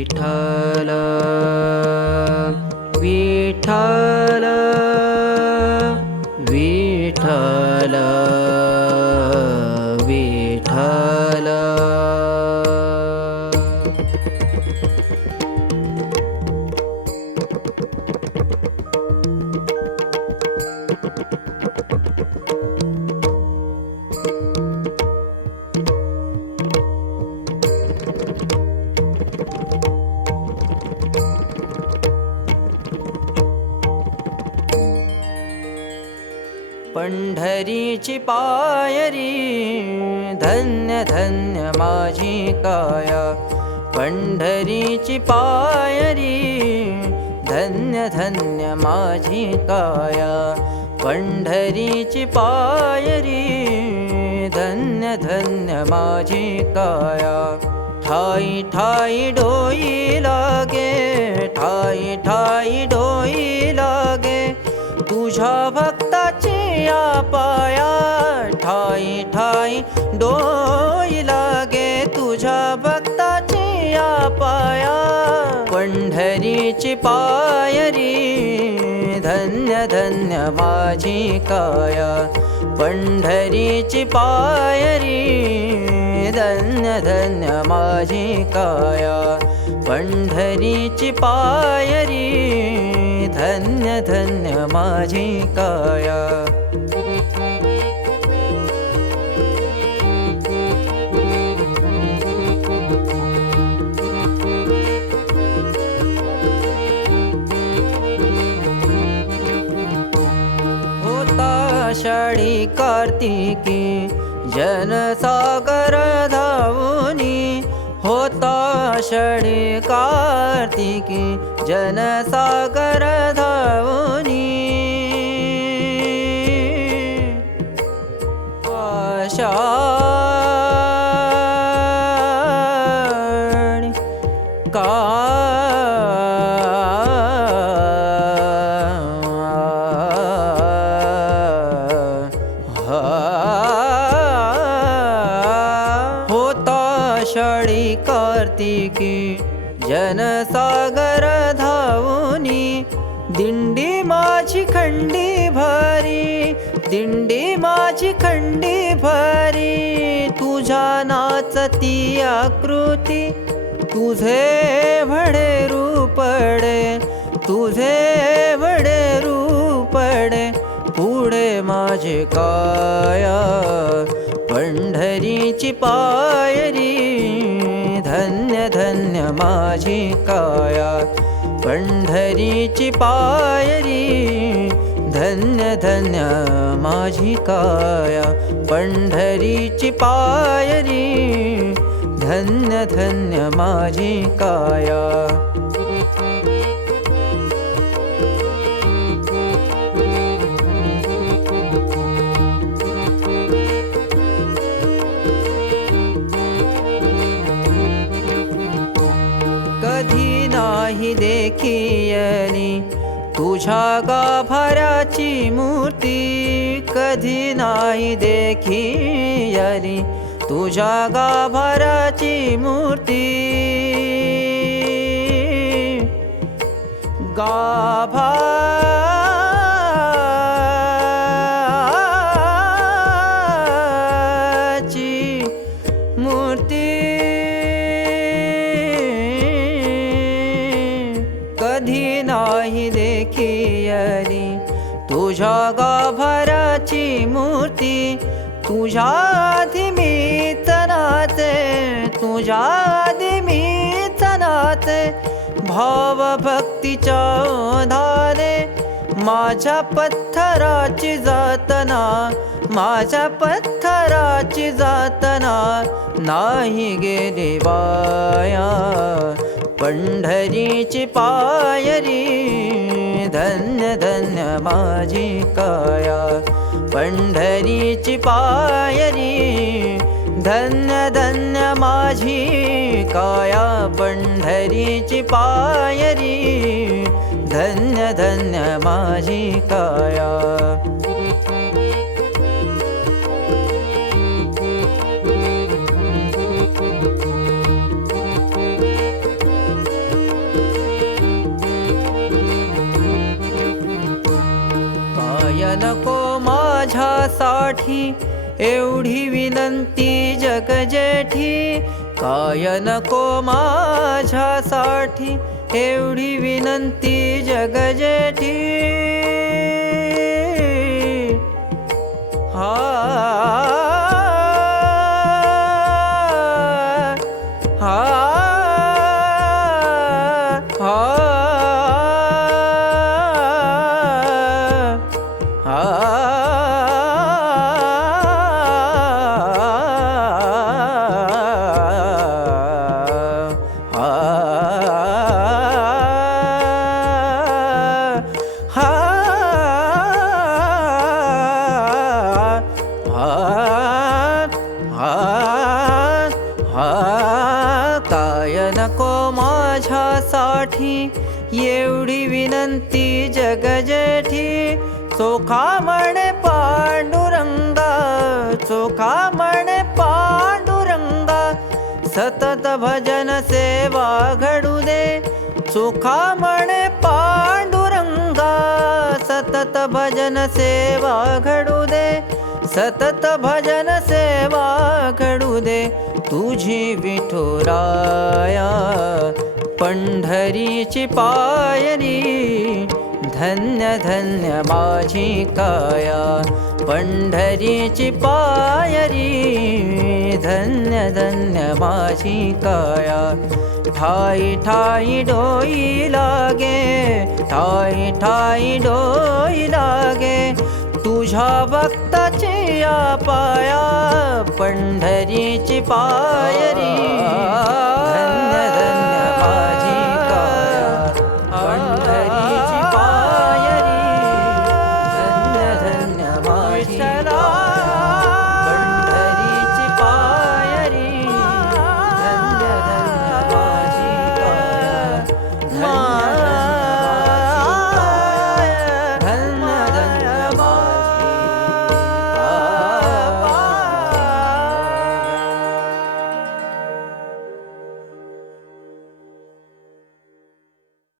विठ्ठल विठ्ठल विठ्ठल विठ्ठल पंढरीची पायरी धन्य धन्य माझी काया पंढरीची पायरी धन्य धन्य माझी काया पंढरीची पायरी धन्य धन्य माझी काया ठाई ठाई डोई लागे ठाई ठाई डोई लागे तुझ्या भक्ताची या पाया ठाई ठाई डोई लागे तुझ्या भक्ताची या पाया पंढरीची पायरी धन्य धन्य माझी काया पंढरीची पायरी धन्य धन्य माझी काया पंढरीची पायरी धन्य धन्य माझी काया आषाढी कार्तिकी जनसागर धावुनी होता आषाढी कार्तिकी जनसागर धावुनी आषाढी आषाढी कार्तिकी जनसागर धावुनी दिंडी माझी खंडी भारी दिंडी माझी खंडी भारी तुझ्या नाचती आकृती तुझे भडे रूपडे तुझे भडे रूपडे पुढे माझे काया पंढरीची पायरी धन्य धन्य माझी काया पंढरीची पायरी धन्य धन्य माझी काया पंढरीची पायरी धन्य धन्य माझी काया कधी नाही देखियली तुझ्या गाभाऱ्याची मूर्ती कधी नाही देखियली तुझ्या गाभाऱ्याची मूर्ती गाभाची मूर्ती कधी नाही देखियली तुझ्या गाभाऱ्याची मूर्ती तुझ्या आधी मीच नाचे तुझ्या आधी मीच नाचे भाव भक्तीच्या धारे माझ्या पत्थराची जातना माझ्या पत्थराची जातना नाही गेली वाया पंढरीची पायरी धन्य धन्य माझी काया पंढरीची पायरी धन्य धन्य माझी काया पंढरीची पायरी धन्य धन्य माझी काया एवढी विनंती जगजेठी, काय नको माझ्यासाठी. एवढी विनंती जगजेठी. हा हा हा काय नको माझ्यासाठी, एवढी विनंती जगजेठी. चोखा म्हणे पांडुरंगा, चोखा म्हणे पांडुरंगा, सतत भजन सेवा घडू दे. चोखा म्हणे पांडुरंगा, सतत भजन सेवा घडू दे. सतत भजन सेवा घडू दे. तुझी विठुराया पंढरीची पायरी, धन्य धन्य माझी काया. पंढरीची पायरी, धन्य धन्य माझी काया. ठाई ठाई डोई लागे, ठाई ठाई डोई लागे, तुझ्या भक्ताची या पाया. पंढरीची पायरी.